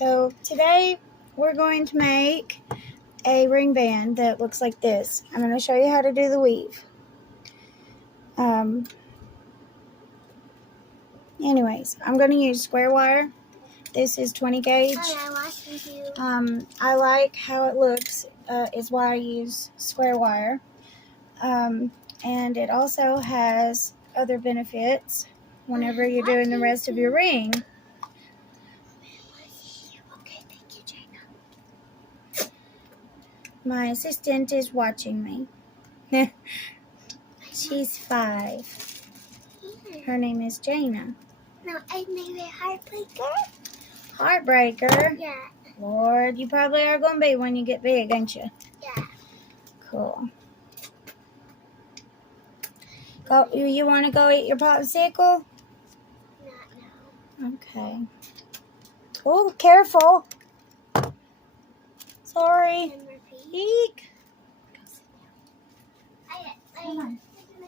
So today we're going to make a ring band that looks like this. I'm going to show you how to do the weave. Anyways, I'm going to use square wire. This is 20 gauge. I like how it looks, is why I use square wire. And it also has other benefits whenever you're doing the rest of your ring. Okay, thank you, Jaina. My assistant is watching me. She's 5. Her name is Jaina. No, I made it Heartbreaker. Heartbreaker? Yeah. Lord, you probably are going to be when you get big, ain't you? Yeah. Cool. Go, you want to go eat your popsicle? Not now. Okay. Oh, careful. Sorry. Eek. Come on.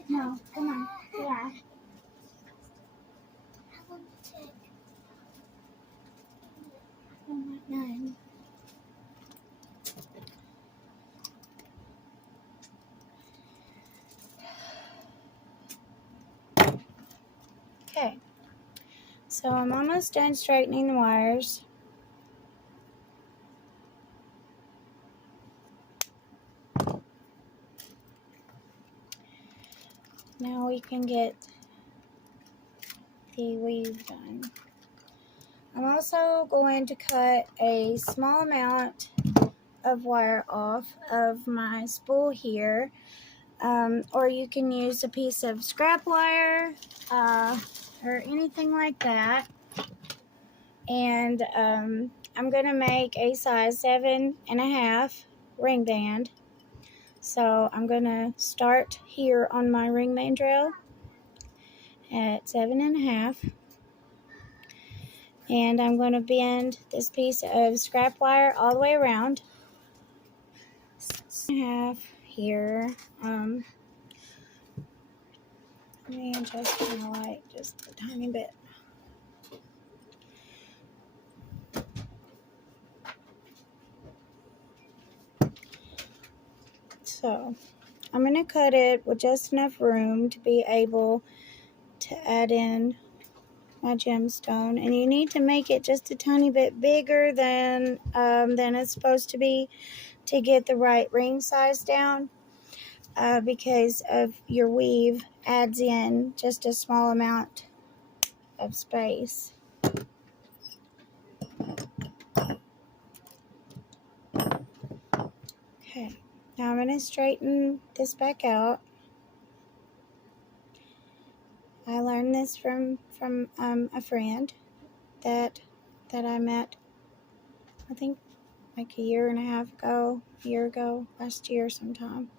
No, come on. Yeah. None. Okay. So I'm almost done straightening the wires. Now we can get the weave done. I'm also going to cut a small amount of wire off of my spool here, or you can use a piece of scrap wire or anything like that. And I'm going to make a size 7.5 ring band. So I'm going to start here on my ring band drill at 7.5. And I'm going to bend this piece of scrap wire all the way around. 7.5 here. Let me adjust my light just a tiny bit. So I'm going to cut it with just enough room to be able to add in my gemstone, and you need to make it just a tiny bit bigger than it's supposed to be to get the right ring size down, because of your weave adds in just a small amount of space. Okay, now I'm going to straighten this back out. I learned this from a friend that I met, I think like a year ago, last year sometime.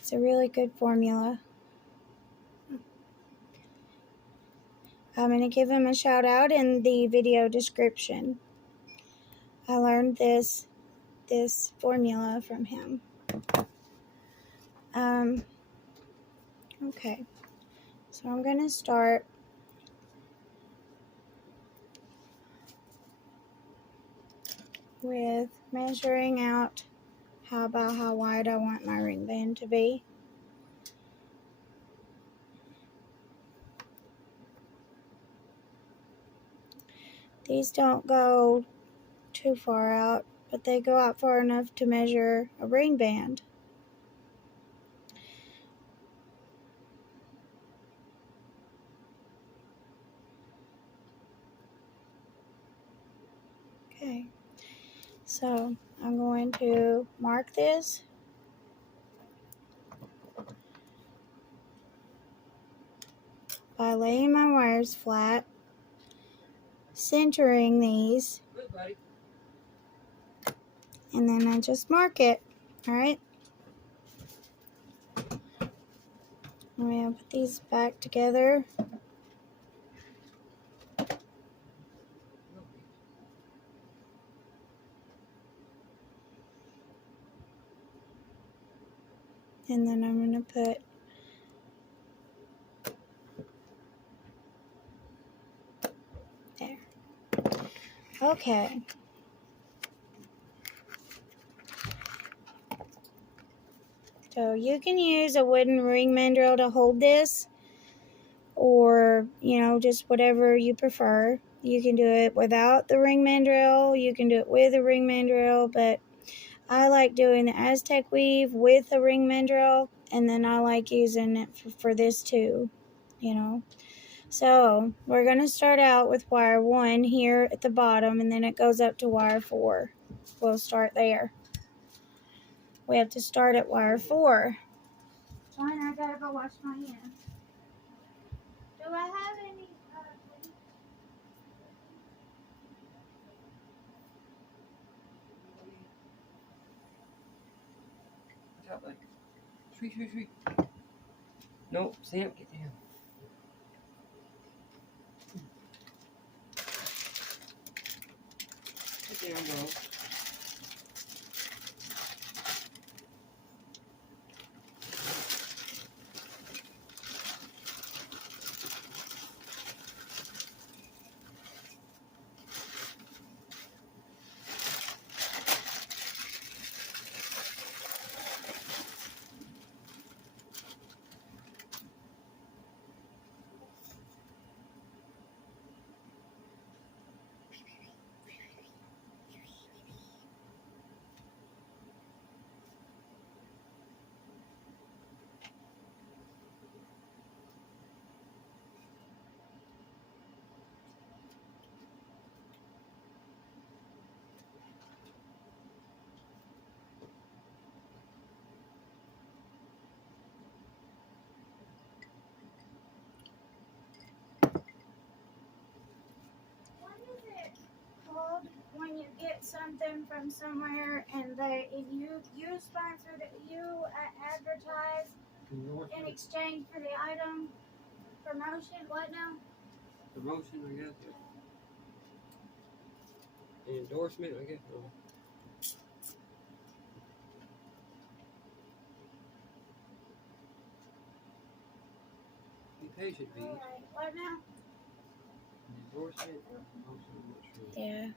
It's a really good formula. I'm going to give him a shout out in the video description. I learned this formula from him. Okay, so I'm going to start with measuring out how wide I want my ring band to be. These don't go too far out, but they go out far enough to measure a ring band. Okay, so I'm going to mark this by laying my wires flat, centering these, and then I just mark it. Alright, I'm going to put these back together. And then I'm going to put there. Okay. So you can use a wooden ring mandrel to hold this, or, you know, just whatever you prefer. You can do it without the ring mandrel. You can do it with a ring mandrel, but I like doing the Aztec weave with a ring mandrel, and then I like using it for this too, you know. So we're going to start out with wire 1 here at the bottom, and then it goes up to wire 4. We'll start there. We have to start at wire 4. Fine, I gotta go wash my hands. Do I have any? Watch out, bud. Sweet. No, Sam, get down. Get down, bro. What is it called when you get something from somewhere and you sponsor that you advertise in exchange for the item? Promotion? What now? Promotion, I guess. An endorsement, I guess. No. Be patient, please. Alright, what now? Endorsement, promotion, I'm not sure. Yeah.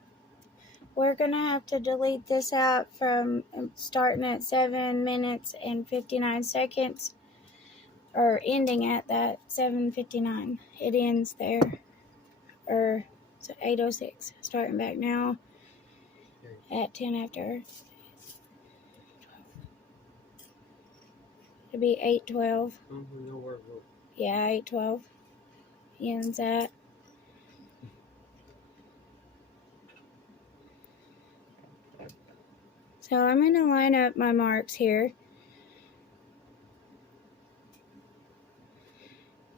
We're gonna have to delete this out from starting at 7 minutes and 59 seconds, or ending at that 7:59. It ends there, or so 8:06. Starting back now at 10 after. It'd be 8:12. No word. Yeah, 8:12. Ends at. So I'm gonna line up my marks here.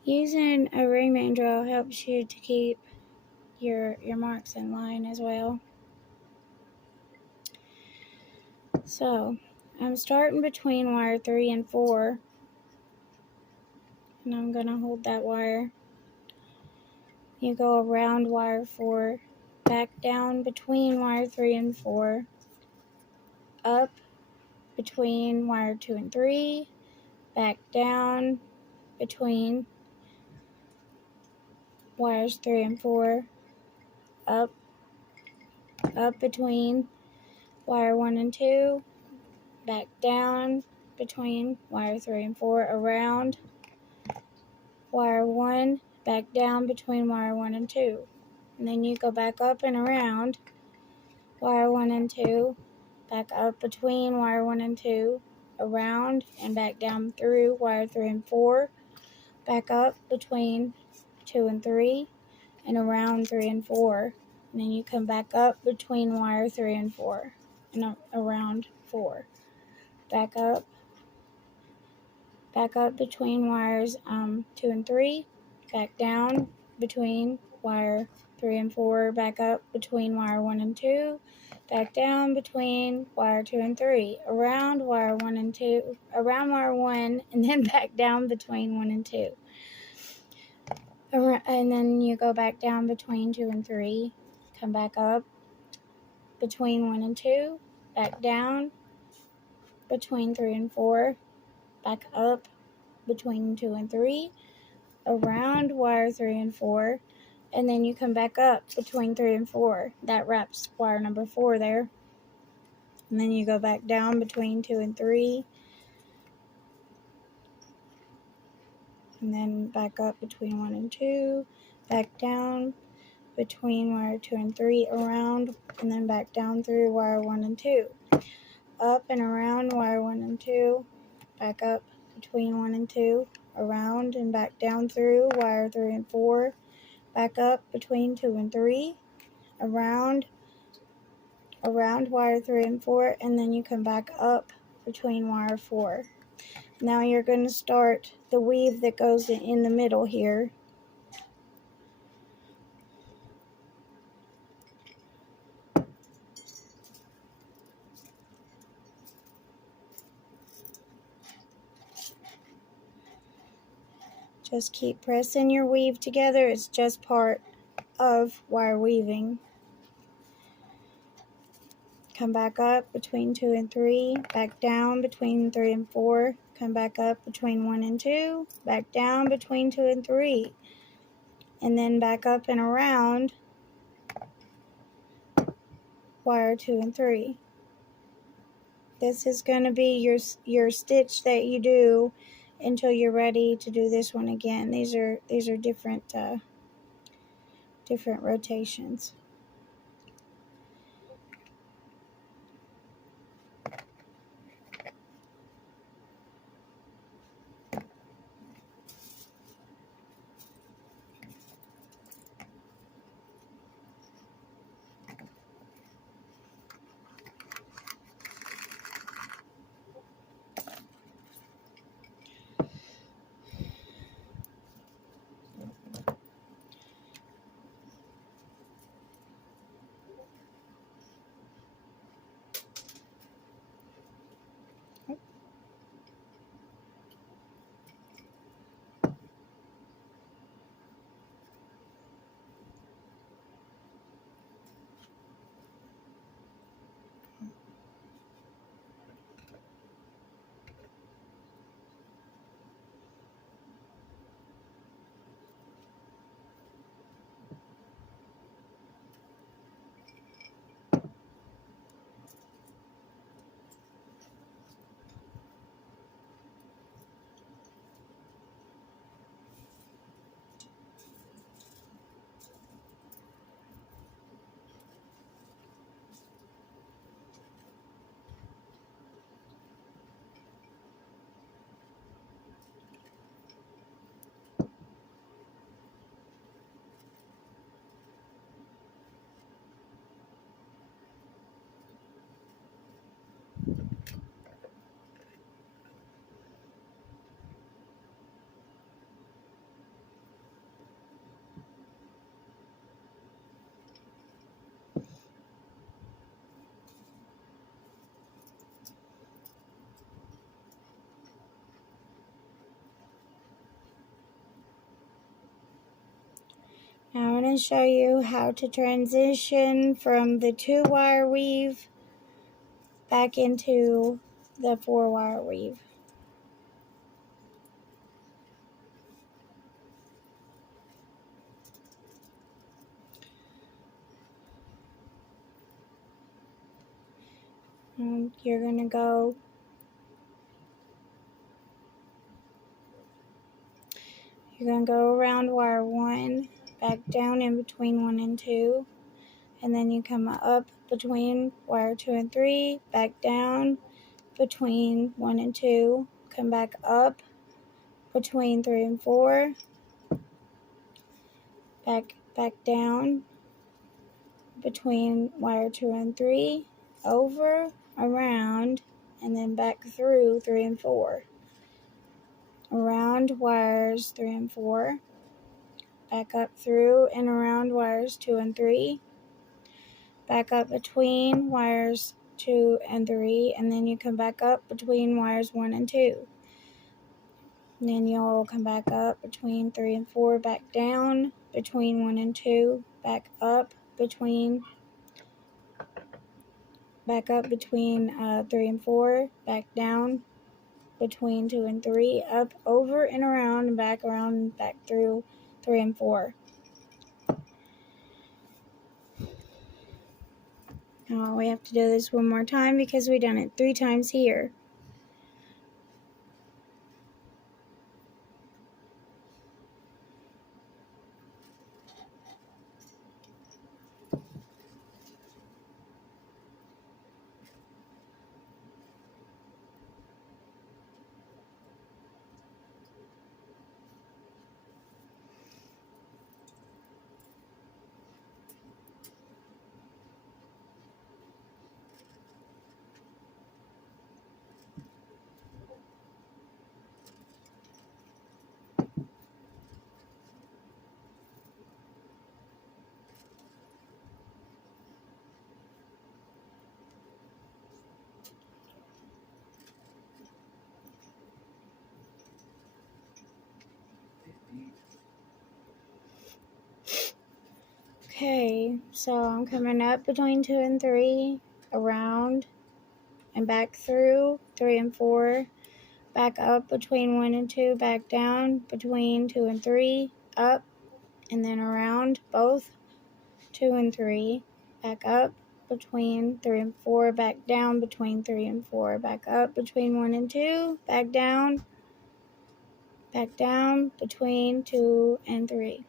Using a ring mandrel helps you to keep your marks in line as well. So I'm starting between wire 3 and 4, and I'm gonna hold that wire. You go around wire 4, back down between wire 3 and 4, up between wire 2 and 3, back down between wires 3 and 4, up between wire 1 and 2, back down between wire 3 and 4, around wire 1, back down between wire 1 and 2. And then you go back up and around wire 1 and 2, back up between wire 1 and 2, around and back down through wire 3 and 4, back up between 2 and 3, and around 3 and 4. And then you come back up between wire 3 and 4, and around 4. Back up between wires 2 and 3, back down between wire 3 and 4, back up between wire 1 and 2, back down between wire 2 and 3, around wire 1 and 2, around wire 1, and then back down between 1 and 2. And then you go back down between 2 and 3, come back up between 1 and 2, back down between 3 and 4, back up between 2 and 3, around wire 3 and 4, and then you come back up between 3 and 4. That wraps wire number 4 there. And then you go back down between 2 and 3. And then back up between 1 and 2. Back down between wire 2 and 3, around, and then back down through wire 1 and 2. Up and around wire 1 and 2. Back up between 1 and 2. Around and back down through wire 3 and 4. Back up between 2 and 3. Around wire 3 and 4, and then you come back up between wire 4. Now you're going to start the weave that goes in the middle here. Just keep pressing your weave together. It's just part of wire weaving. Come back up between 2 and 3, back down between 3 and 4, come back up between 1 and 2, back down between 2 and 3, and then back up and around wire 2 and 3. This is going to be your stitch that you do until you're ready to do this one again. These are different rotations. Now I'm going to show you how to transition from the 2-wire weave back into the 4-wire weave. You're going to go around wire 1, back down in between 1 and 2, and then you come up between wire 2 and 3, back down between 1 and 2, come back up between 3 and 4, back down between wire 2 and 3, over, around, and then back through 3 and 4. Around wires 3 and 4, back up through and around wires 2 and 3, back up between wires 2 and 3, and then you come back up between wires 1 and 2. And then you'll come back up between 3 and 4, back down between 1 and 2, back up between 3 and 4, back down between 2 and 3, up, over, and around, and back around, and back through 3 and 4. Now we have to do this one more time because we done it 3 times here. Okay, so I'm coming up between 2 and 3, around and back through 3 and 4, back up between 1 and 2, back down between 2 and 3, up and then around both 2 and 3, back up between 3 and 4, back down between 3 and 4, back up between 1 and 2, back down between 2 and 3.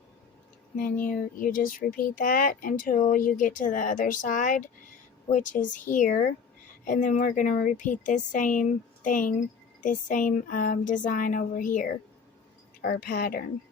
And then you just repeat that until you get to the other side, which is here. And then we're going to repeat this same thing, this same design over here, or pattern.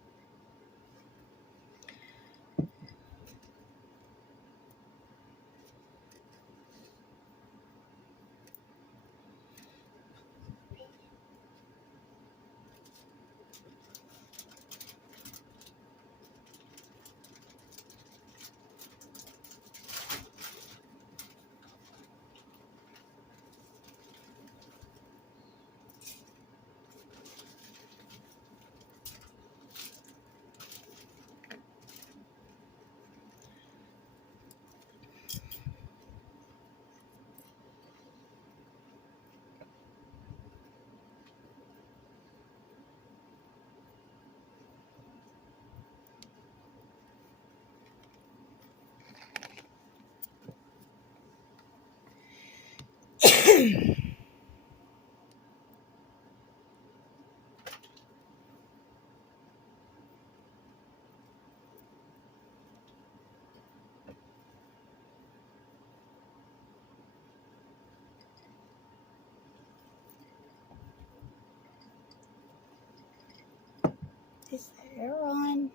Is the air on?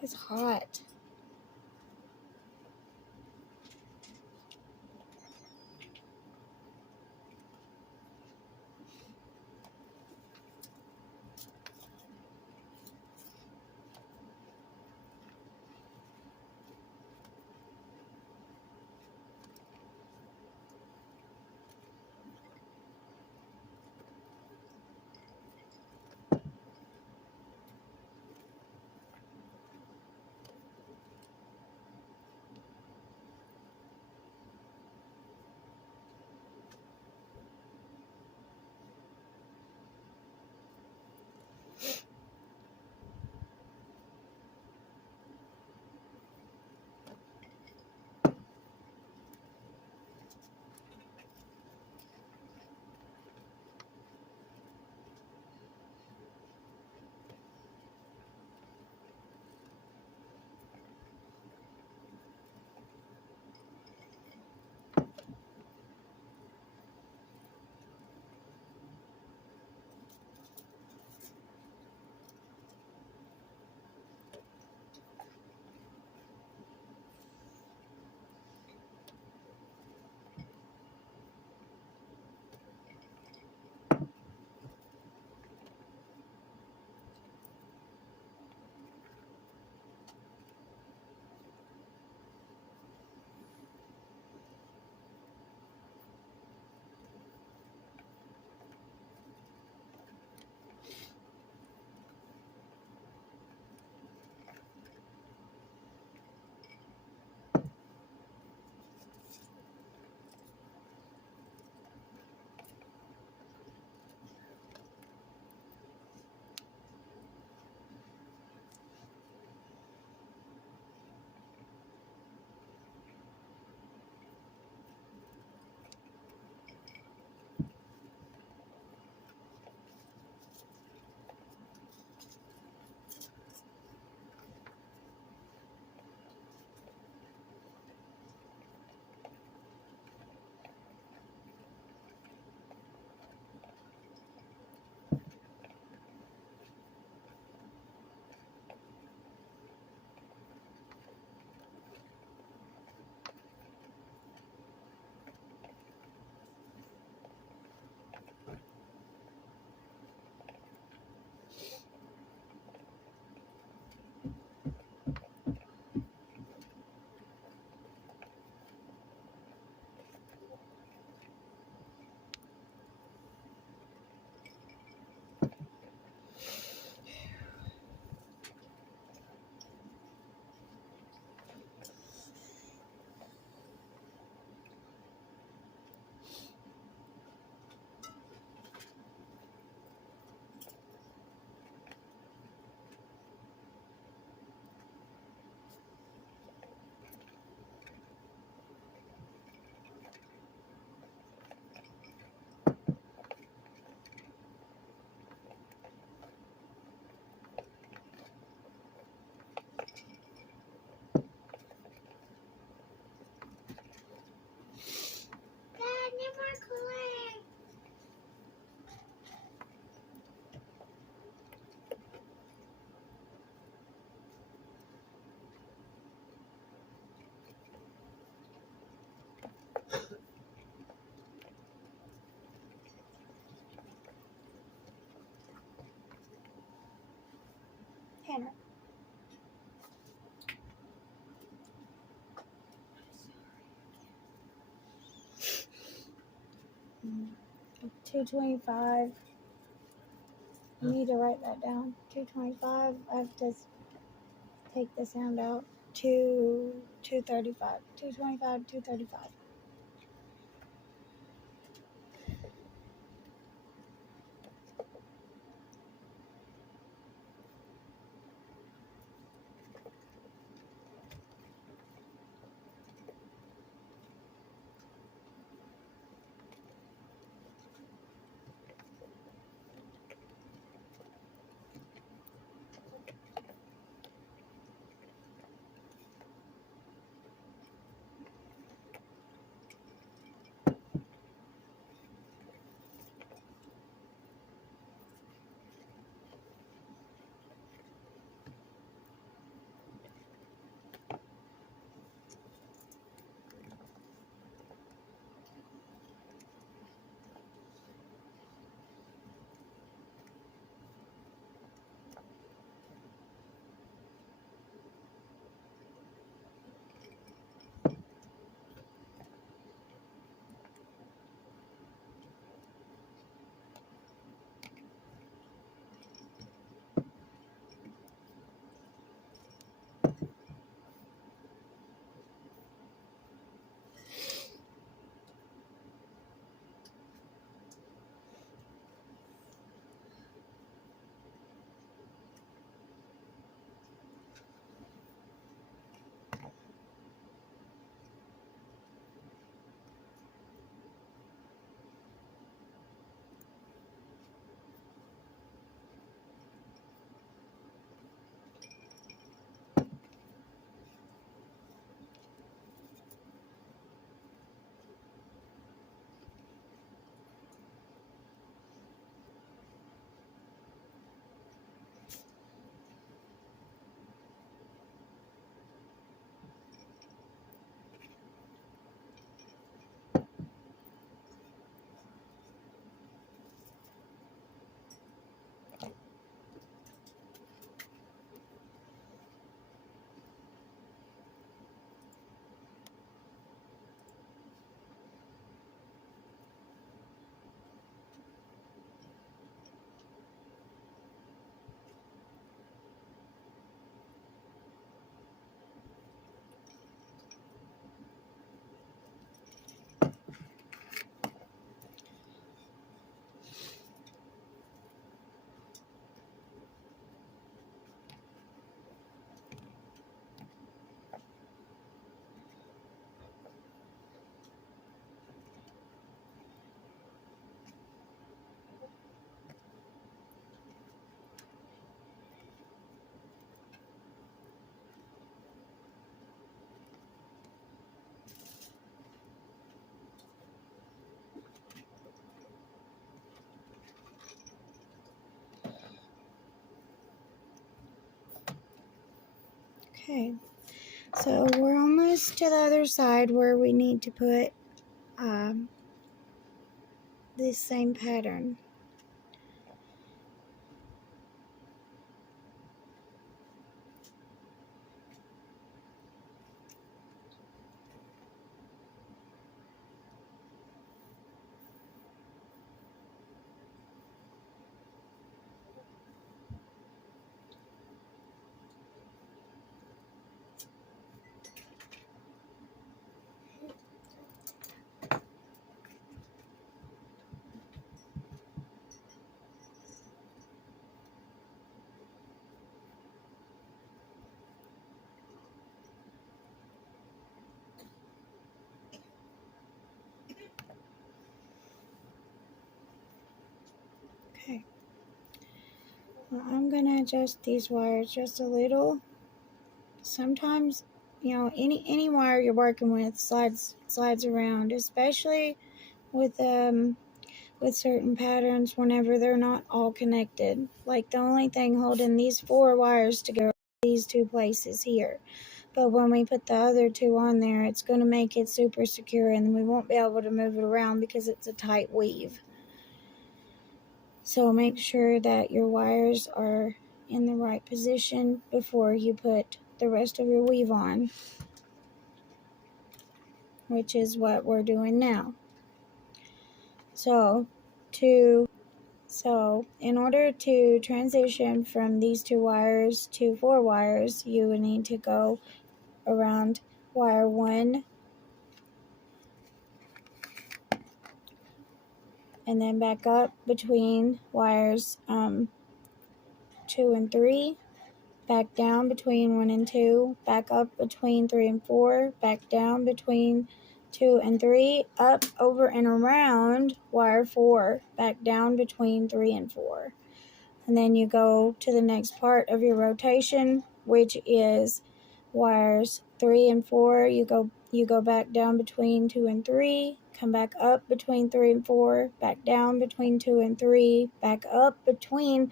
It's hot. Tanner. 225. I need to write that down. 225. I have to take the sound out. 235. 225, 235. Okay, so we're almost to the other side where we need to put this same pattern. Okay, well, I'm gonna adjust these wires just a little. Sometimes, you know, any wire you're working with slides around, especially with certain patterns whenever they're not all connected. Like the only thing holding these 4 wires together are these 2 places here. But when we put the other 2 on there, it's going to make it super secure and we won't be able to move it around because it's a tight weave. So make sure that your wires are in the right position before you put the rest of your weave on, which is what we're doing now. So in order to transition from these 2 wires to 4 wires, you would need to go around wire 1 and then back up between wires 2 and 3, back down between 1 and 2, back up between 3 and 4, back down between 2 and 3, up, over, and around wire 4, back down between 3 and 4. And then you go to the next part of your rotation, which is wires 3 and 4. You go back down between 2 and 3, come back up between 3 and 4, back down between 2 and 3, back up between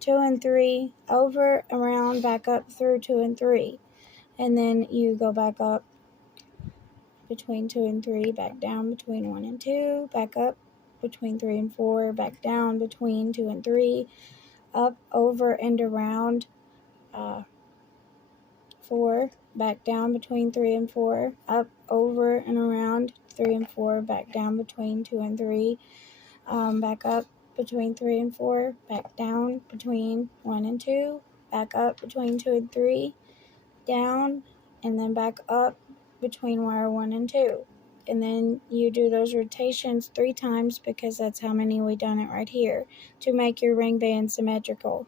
2 and 3, over, around, back up through 2 and 3. And then you go back up between 2 and 3, back down between 1 and 2, back up between 3 and 4, back down between 2 and 3, up, over, and around 4, back down between 3 and 4, up, over, and around 3 and 4, back down between 2 and 3, back up between 3 and 4, back down between 1 and 2, back up between 2 and 3, down, and then back up between wire 1 and 2. And then you do those rotations 3 times, because that's how many we done it right here, to make your ring band symmetrical.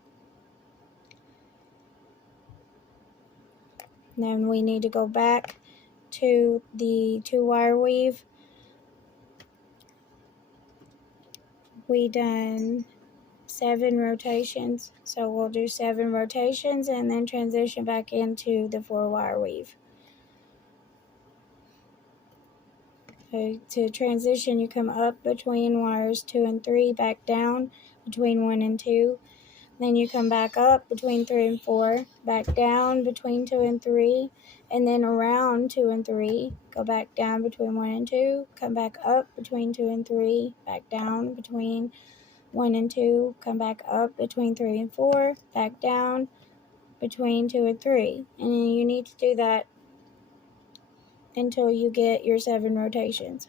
Then we need to go back to the 2 wire weave. We done 7 rotations, so we'll do 7 rotations and then transition back into the 4 wire weave. Okay, to transition, you come up between wires 2 and 3, back down between 1 and 2. Then you come back up between 3 and 4, back down between 2 and 3, and then around 2 and 3, go back down between 1 and 2, come back up between 2 and 3, back down between 1 and 2, come back up between 3 and 4, back down between 2 and 3. And then you need to do that until you get your 7 rotations.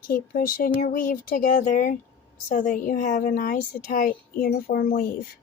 Keep pushing your weave together so that you have a nice, tight, uniform weave.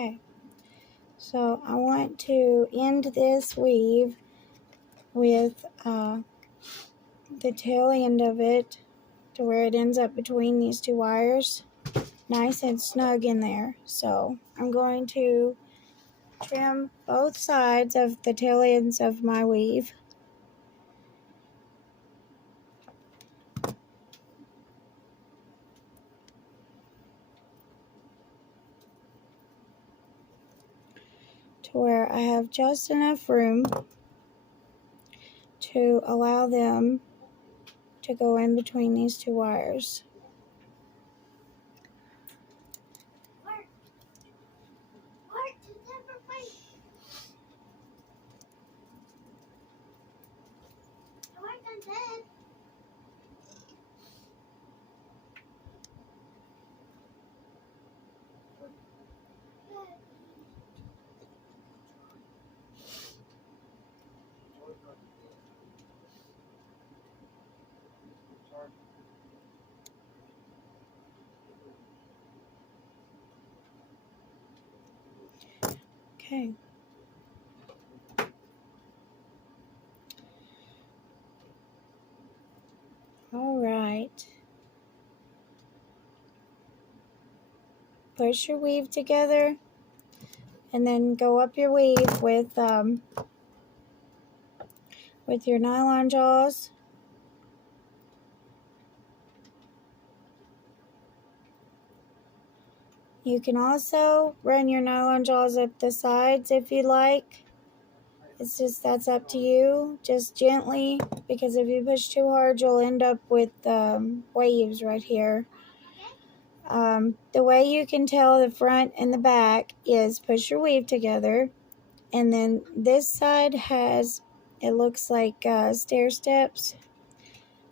Okay, so I want to end this weave with the tail end of it to where it ends up between these two wires, nice and snug in there. So I'm going to trim both sides of the tail ends of my weave. To where I have just enough room to allow them to go in between these two wires. Okay. All right. Push your weave together and then go up your weave with your nylon jaws. You can also run your nylon jaws up the sides if you like. It's just, that's up to you. Just gently, because if you push too hard, you'll end up with waves right here. The way you can tell the front and the back is push your weave together, and then this side has, it looks like stair steps,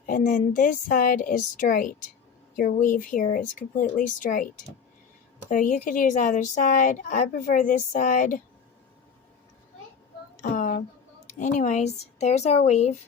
and then this side is straight. Your weave here is completely straight. So you could use either side. I prefer this side. Anyways, there's our weave.